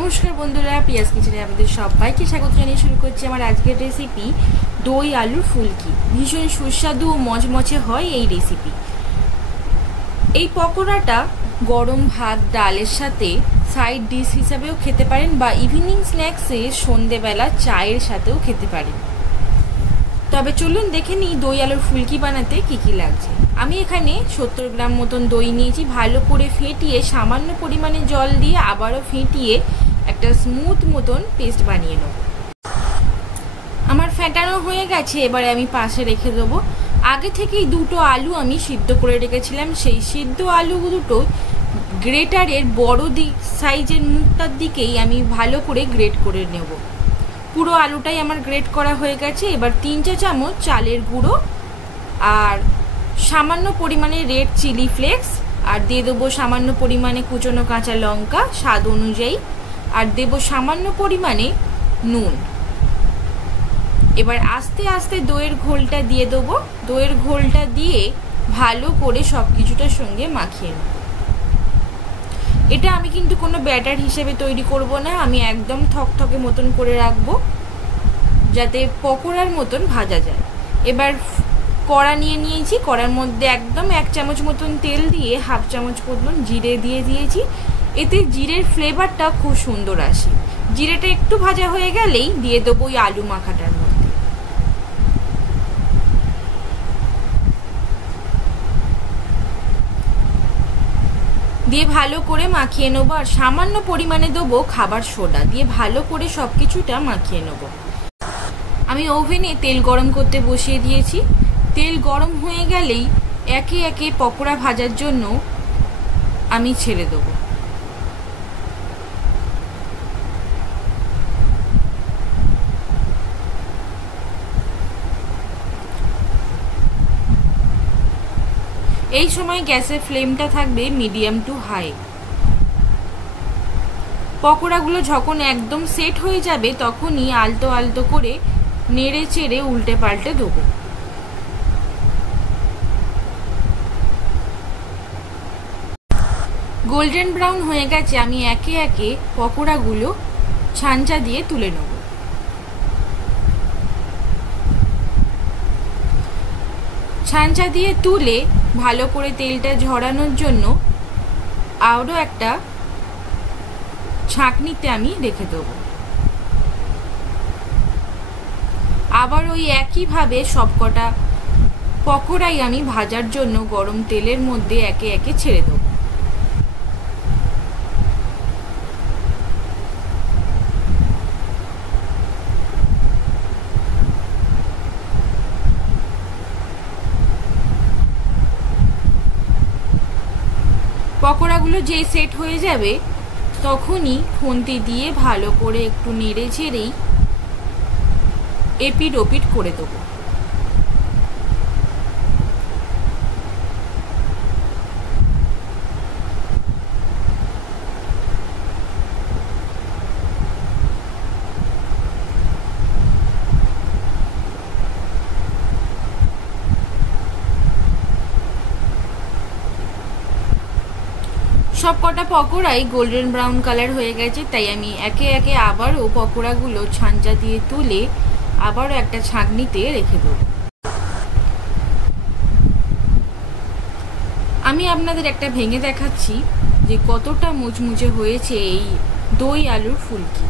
नमस्कार बंधुरा पियाज किचेने आपनादेर सबाइके स्वागत जानिये शुरू करछि आमार आजकेर रेसिपि दई आलुर फुलकी। भीषण सुस्वादु ओ मचमचे हय एई रेसिपि। एई पकोड़ाटा गरम भात डालेर साथे साइड डिश हिसेबेও खेते पारेन बा इभिनिंग स्नैक्से सन्ध्येबेला चायेर साथेও खेते पारेन। तबे चलुन देखे निই दई आलुर फुलकी बानाते की की लागছে। আমি এখানে 70 গ্রাম মতন দই নিয়েছি। ভালো করে ফেটিয়ে সামান্য পরিমাণে জল দিয়ে আবারও ফেটিয়ে একটা স্মুথ মতন পেস্ট বানিয়ে নেব। আমার ফেটানো হয়ে গেছে, এবারে আমি পাশে রেখে দেবো। আগে থেকেই দুটো আলু আমি সিদ্ধ করে রেখেছিলাম, সেই সিদ্ধ আলু দুটো গ্রেটারের বড় সাইজের মুখটার দিকেই আমি ভালো করে গ্রেট করে নেব। পুরো আলুটাই আমার গ্রেট করা হয়ে গেছে। এবার 3 চা চামচ চালের গুঁড়ো আর সামান্য পরিমাণে রেড চিলি ফ্লেক্স আর দিয়ে দেবো সামান্য পরিমাণে কুচনো কাঁচা লঙ্কা স্বাদ অনুযায়ী আর দেবো সামান্য পরিমাণে নুন। এবার আস্তে আস্তে দইয়ের ঘোলটা দিয়ে দেবো। দইয়ের ঘোলটা দিয়ে ভালো করে সব কিছুটার সঙ্গে মাখিয়ে নেব। এটা আমি কিন্তু কোনো ব্যাটার হিসেবে তৈরি করব না, আমি একদম থকথকে মতন করে রাখবো যাতে পকোড়ার মতন ভাজা যায়। এবার কড়া নিয়ে নিয়েছি, কড়ার মধ্যে একদম 1 চামচ মতন তেল দিয়ে হাফ চামচ মতন জিরে দিয়ে দিয়েছি। এতে জিরের ফ্লেভারটা খুব সুন্দর আসে। জিরেটা একটু ভাজা হয়ে গেলেই দিয়ে দেবো ওই আলু মাখাটার মধ্যে। দিয়ে ভালো করে মাখিয়ে নেবো আর সামান্য পরিমাণে দেবো খাবার সোডা দিয়ে ভালো করে সব কিছুটা মাখিয়ে নেবো। আমি ওভেনে তেল গরম করতে বসিয়ে দিয়েছি। তেল গরম হয়ে গেলেই একে একে পকোড়া ভাজার জন্য আমি ছেড়ে দেব। এই সময় গ্যাসের ফ্লেমটা থাকবে মিডিয়াম টু হাই। পকোড়াগুলো যখন একদম সেট হয়ে যাবে তখনই আলতো আলতো করে নেড়ে চেড়ে উল্টে পাল্টে দেবো। গোল্ডেন ব্রাউন হয়ে গেছে, আমি একে একে পকোড়াগুলো ছাঁচা দিয়ে তুলে নেব। ছাঁচা দিয়ে তুলে ভালো করে তেলটা ঝরানোর জন্য আরও একটা ছাঁকনিতে আমি রেখে দেব। আবার ওই একইভাবে সবকটা পকোড়াই আমি ভাজার জন্য গরম তেলের মধ্যে একে একে ছেড়ে দেব। পকোড়াগুলো যেই সেট হয়ে যাবে তখনই খুন্তি দিয়ে ভালো করে একটু নেড়ে ছেড়েই এপিট ওপিট করে দেবো। সব কটা পকোড়াই গোল্ডেন ব্রাউন কালার হয়ে গেছে, তাই আমি একে একে আবারও পকোড়াগুলো ছাঁচা দিয়ে তুলে আবারও একটা ছাঁকনিতে রেখে দেব। আমি আপনাদের একটা ভেঙে দেখাচ্ছি যে কতটা মুচমুচে হয়েছে এই দই আলুর ফুলকি।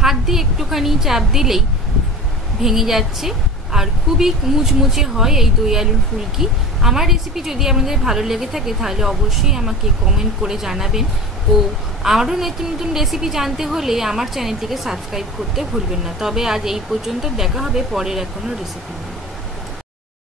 হাত দিয়ে একটুখানি চাপ দিলেই ভেঙে যাচ্ছে আর খুবই মুচমুচে হয় এই দই আলুর ফুলকি। আমার রেসিপি যদি আপনাদের ভালো লেগে থাকে তাহলে অবশ্যই আমাকে কমেন্ট করে জানাবেন ও আরও নতুন নতুন রেসিপি জানতে হলে আমার চ্যানেলটিকে সাবস্ক্রাইব করতে ভুলবেন না। তবে আজ এই পর্যন্ত, দেখা হবে পরের কোনো রেসিপি।